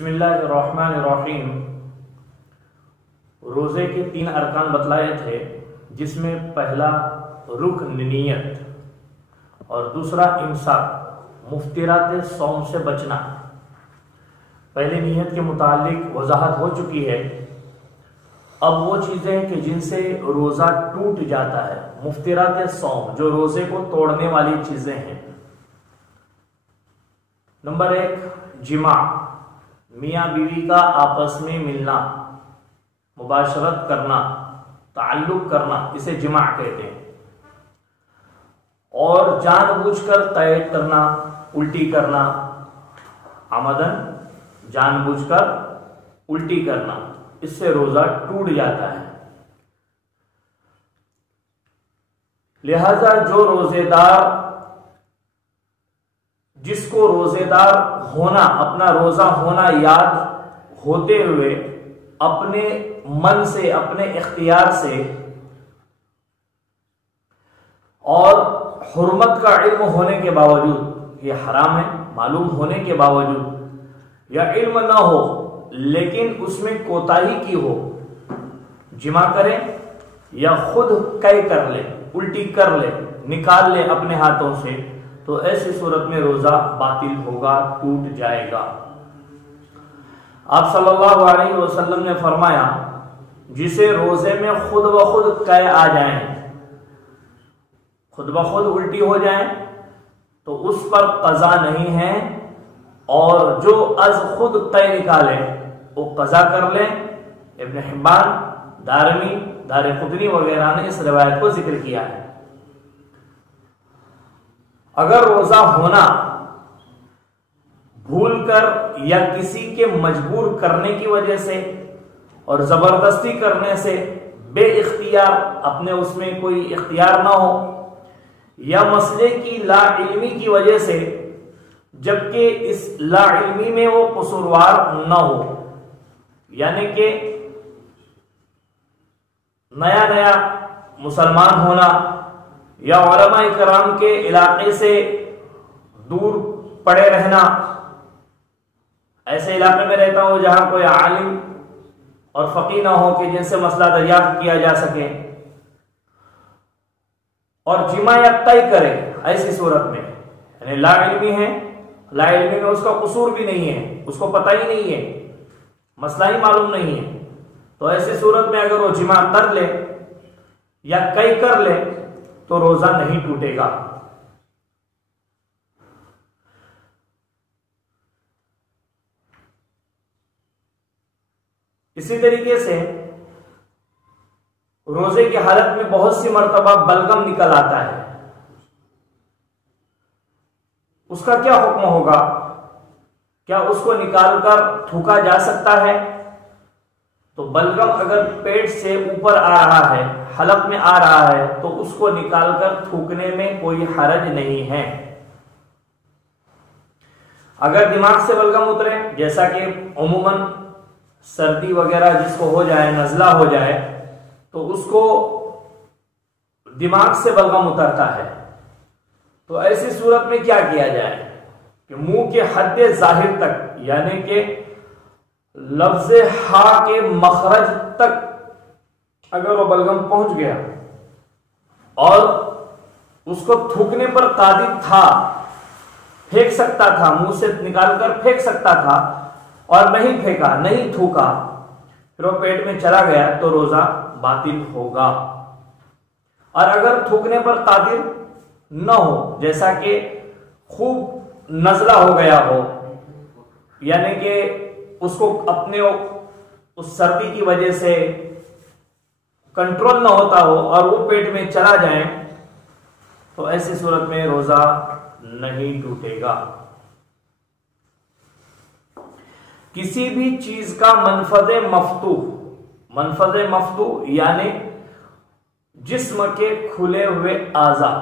बिस्मिल्लाहिर्रहमानिर्रहीम। रोजे के 3 अरकान बतलाए थे, जिसमें पहला रुकन नियत और दूसरा इमसाक मुफ्तिरात सौम से बचना। पहले नियत के मुतालिक वजाहत हो चुकी है। अब वो चीजें कि जिनसे रोजा टूट जाता है, मुफ्तिरात सौम जो रोजे को तोड़ने वाली चीजें हैं। नंबर 1 जिमा, मियाँ बीवी का आपस में मिलना, मुबाशरत करना, ताल्लुक करना, इसे जिमा कहते हैं। और जानबूझकर तय करना, उल्टी करना, आमदन जानबूझकर उल्टी करना, इससे रोजा टूट जाता है। लिहाजा जो रोजेदार, जिसको रोजेदार होना, अपना रोजा होना याद होते हुए अपने मन से, अपने इख्तियार से और हुर्मत का इल्म होने के बावजूद, ये हराम है मालूम होने के बावजूद, या इल्म ना हो लेकिन उसमें कोताही की हो, जिमा करे या खुद कई कर ले, उल्टी कर ले, निकाल ले अपने हाथों से, तो ऐसी सूरत में रोजा बातिल होगा, टूट जाएगा। आप सल्लल्लाहु अलैहि वसल्लम ने फरमाया, जिसे रोजे में खुद ब खुद कै आ जाए, खुद ब खुद उल्टी हो जाए, तो उस पर कज़ा नहीं है, और जो अज खुद तय निकाले वो कज़ा कर ले। इब्न हिब्बान, दारमी, दारक़ुतनी वगैरह ने इस रिवायत को जिक्र किया है। अगर रोजा होना भूलकर या किसी के मजबूर करने की वजह से और जबरदस्ती करने से, बेइख्तियार, अपने उसमें कोई इख्तियार ना हो, या मसले की लाइल्मी की वजह से, जबकि इस लाइल्मी में वो कसूरवार ना हो, यानी कि नया नया मुसलमान होना या उलमा इकराम के इलाके से दूर पड़े रहना, ऐसे इलाके में रहता हो जहां कोई आलिम और फकीह ना हो कि जिनसे मसला दरियाफ्त किया जा सके, और जिमा या तय करे, ऐसी सूरत में यानी लाइल्मी है, लाइल्मी में उसका कसूर भी नहीं है, उसको पता ही नहीं है, मसला ही मालूम नहीं है, तो ऐसी सूरत में अगर वो जिमा कर ले या कई कर ले तो रोजा नहीं टूटेगा। इसी तरीके से रोजे की हालत में बहुत सी मर्तबा बलगम निकल आता है, उसका क्या हुक्म होगा? क्या उसको निकालकर थूका जा सकता है? तो बलगम अगर पेट से ऊपर आ रहा है, हलक में आ रहा है, तो उसको निकालकर थूकने में कोई हरज नहीं है। अगर दिमाग से बलगम उतरे, जैसा कि उमूमन सर्दी वगैरह जिसको हो जाए, नजला हो जाए, तो उसको दिमाग से बलगम उतरता है, तो ऐसी सूरत में क्या किया जाए कि मुंह के हद जाहिर तक, यानी कि लफ्ज हा के मखरज तक अगर वो बलगम पहुंच गया और उसको थूकने पर कादिर था, फेंक सकता था, मुंह से निकालकर फेंक सकता था, और नहीं फेंका, नहीं थूका, फिर वो पेट में चला गया, तो रोजा बातिल होगा। और अगर थूकने पर कादिर न हो, जैसा कि खूब नजला हो गया हो, यानी कि उसको अपने उस सर्दी की वजह से कंट्रोल ना होता हो और वो पेट में चला जाए, तो ऐसी सूरत में रोजा नहीं टूटेगा। किसी भी चीज का मनफज़ मफ्तूह यानी जिस्म के खुले हुए आज़ा,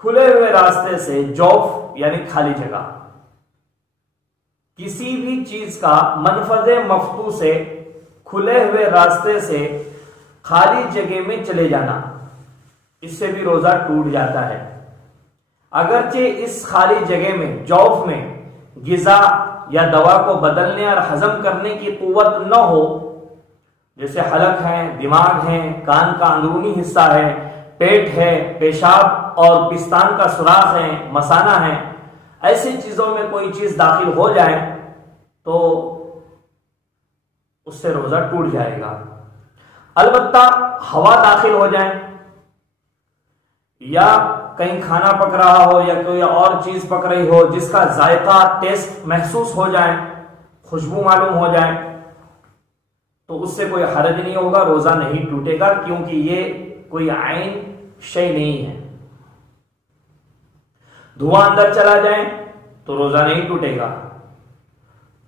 खुले हुए रास्ते से, जौफ यानी खाली जगह, किसी भी चीज का मनफज़ मफ्तूह से, खुले हुए रास्ते से खाली जगह में चले जाना, इससे भी रोजा टूट जाता है। अगरचे इस खाली जगह में, जौफ में, गिजा या दवा को बदलने और हजम करने की कुव्वत न हो, जैसे हलक है, दिमाग है, कान का अंदरूनी हिस्सा है, पेट है, पेशाब और पिस्तान का सुराख है, मसाना है, ऐसी चीजों में कोई चीज दाखिल हो जाए तो उससे रोजा टूट जाएगा। अलबत्ता हवा दाखिल हो जाए या कहीं खाना पक रहा हो या कोई और चीज पक रही हो जिसका जायका टेस्ट महसूस हो जाए, खुशबू मालूम हो जाए, तो उससे कोई हरज नहीं होगा, रोजा नहीं टूटेगा, क्योंकि ये कोई आइन शय नहीं है। धुआं अंदर चला जाए तो रोजा नहीं टूटेगा।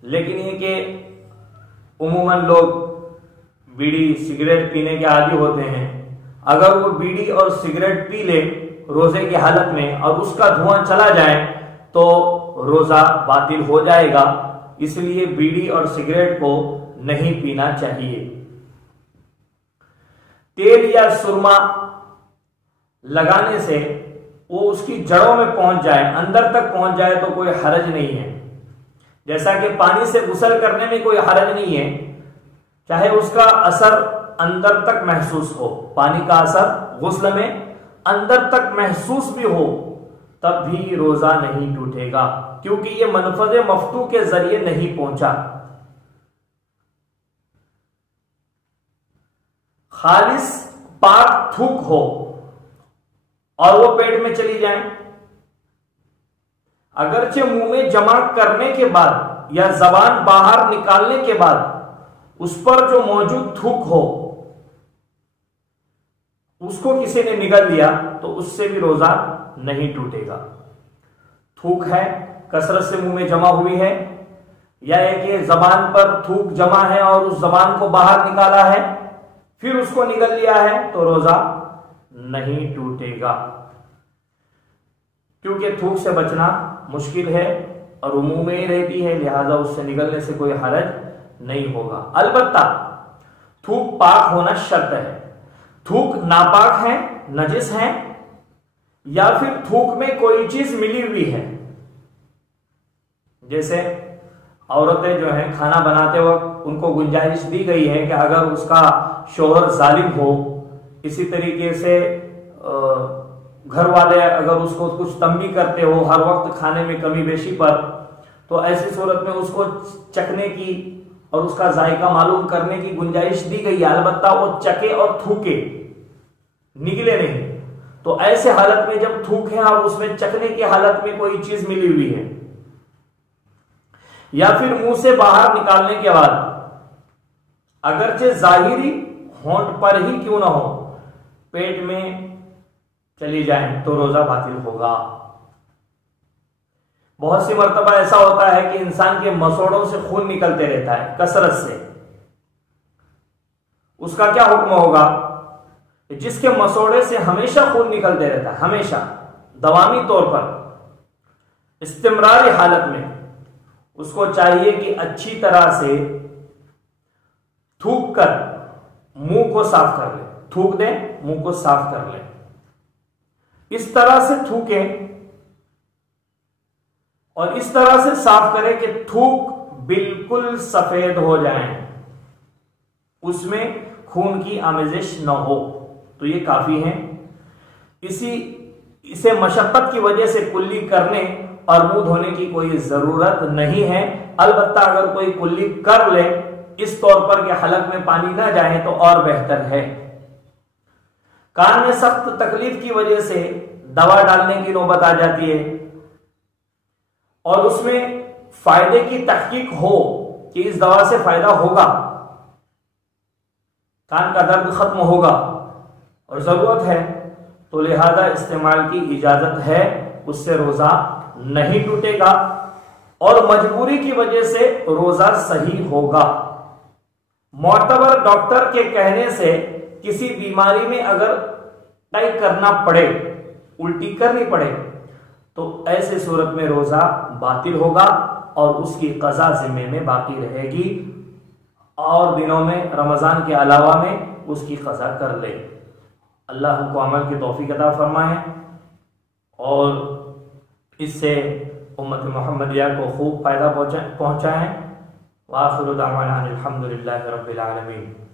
लेकिन ये कि उमूमन लोग बीड़ी सिगरेट पीने के आदी होते हैं, अगर वो बीड़ी और सिगरेट पी ले रोजे की हालत में और उसका धुआं चला जाए तो रोजा बातिल हो जाएगा। इसलिए बीड़ी और सिगरेट को नहीं पीना चाहिए। तेल या सुरमा लगाने से वो उसकी जड़ों में पहुंच जाए, अंदर तक पहुंच जाए तो कोई हरज नहीं है। जैसा कि पानी से गुस्ल करने में कोई हरज नहीं है, चाहे उसका असर अंदर तक महसूस हो, पानी का असर गुस्ल में अंदर तक महसूस भी हो, तब भी रोजा नहीं टूटेगा, क्योंकि ये मनफज़ मफ्तू के जरिए नहीं पहुंचा। खालिस पाक थूक हो और वो पेट में चली जाए, अगरचे मुंह में जमा करने के बाद या जबान बाहर निकालने के बाद उस पर जो मौजूद थूक हो उसको किसी ने निगल लिया तो उससे भी रोजा नहीं टूटेगा। थूक है, कसरत से मुंह में जमा हुई है, या एक जबान पर थूक जमा है और उस जबान को बाहर निकाला है फिर उसको निगल लिया है, तो रोजा नहीं टूटेगा, क्योंकि थूक से बचना मुश्किल है और वो मुंह में ही रहती है, लिहाजा उससे निगलने से कोई हरज नहीं होगा। अलबत्ता थूक पाक होना शर्त है। थूक नापाक है, नजिस है, या फिर थूक में कोई चीज मिली हुई है, जैसे औरतें जो हैं खाना बनाते वक्त उनको गुंजाइश दी गई है कि अगर उसका शोहर जालिम हो, इसी तरीके से घर वाले अगर उसको कुछ तंबी करते हो हर वक्त खाने में कमी बेशी पर, तो ऐसी सूरत में उसको चखने की और उसका जायका मालूम करने की गुंजाइश दी गई है। अलबत्ता वो चखे और थूके, निगले नहीं। तो ऐसे हालत में जब थूक है और उसमें चखने की हालत में कोई चीज मिली हुई है, या फिर मुंह से बाहर निकालने के बाद अगरचे जाहिरी होंठ पर ही क्यों ना हो पेट में चली जाए तो रोजा बातिल होगा। बहुत सी मर्तबा ऐसा होता है कि इंसान के मसोड़ों से खून निकलते रहता है कसरत से, उसका क्या हुक्म होगा? जिसके मसोड़े से हमेशा खून निकलते रहता है, हमेशा दवामी तौर पर इस्तिमरारी हालत में, उसको चाहिए कि अच्छी तरह से थूक कर मुंह को साफ कर ले, थूक दे मुंह को साफ कर ले, इस तरह से थूके और इस तरह से साफ करे कि थूक बिल्कुल सफेद हो जाए, उसमें खून की आमेजिश न हो, तो ये काफी है। इसे मशक्कत की वजह से कुल्ली करने और मुंह धोने की कोई जरूरत नहीं है। अलबत्ता अगर कोई कुल्ली कर ले इस तौर पर कि हलक में पानी ना जाए तो और बेहतर है। कान में सख्त तकलीफ की वजह से दवा डालने की नौबत आ जाती है और उसमें फायदे की तहकीक हो कि इस दवा से फायदा होगा, कान का दर्द खत्म होगा और जरूरत है, तो लिहाजा इस्तेमाल की इजाजत है, उससे रोजा नहीं टूटेगा और मजबूरी की वजह से रोजा सही होगा। मोतबर डॉक्टर के कहने से किसी बीमारी में अगर तय करना पड़े, उल्टी करनी पड़े, तो ऐसे सूरत में रोजा बातिल होगा और उसकी कज़ा जिम्मे में बाकी रहेगी और दिनों में रमजान के अलावा में उसकी कज़ा कर ले। अल्लाह हमको अमल की तौफीक अता फरमाए और इससे उम्मत मोहम्मदिया को खूब फ़ायदा पहुँचाएँ। व आखिरु दावाना अनिल हम्दुलिल्लाहि रब्बिल आलमीन।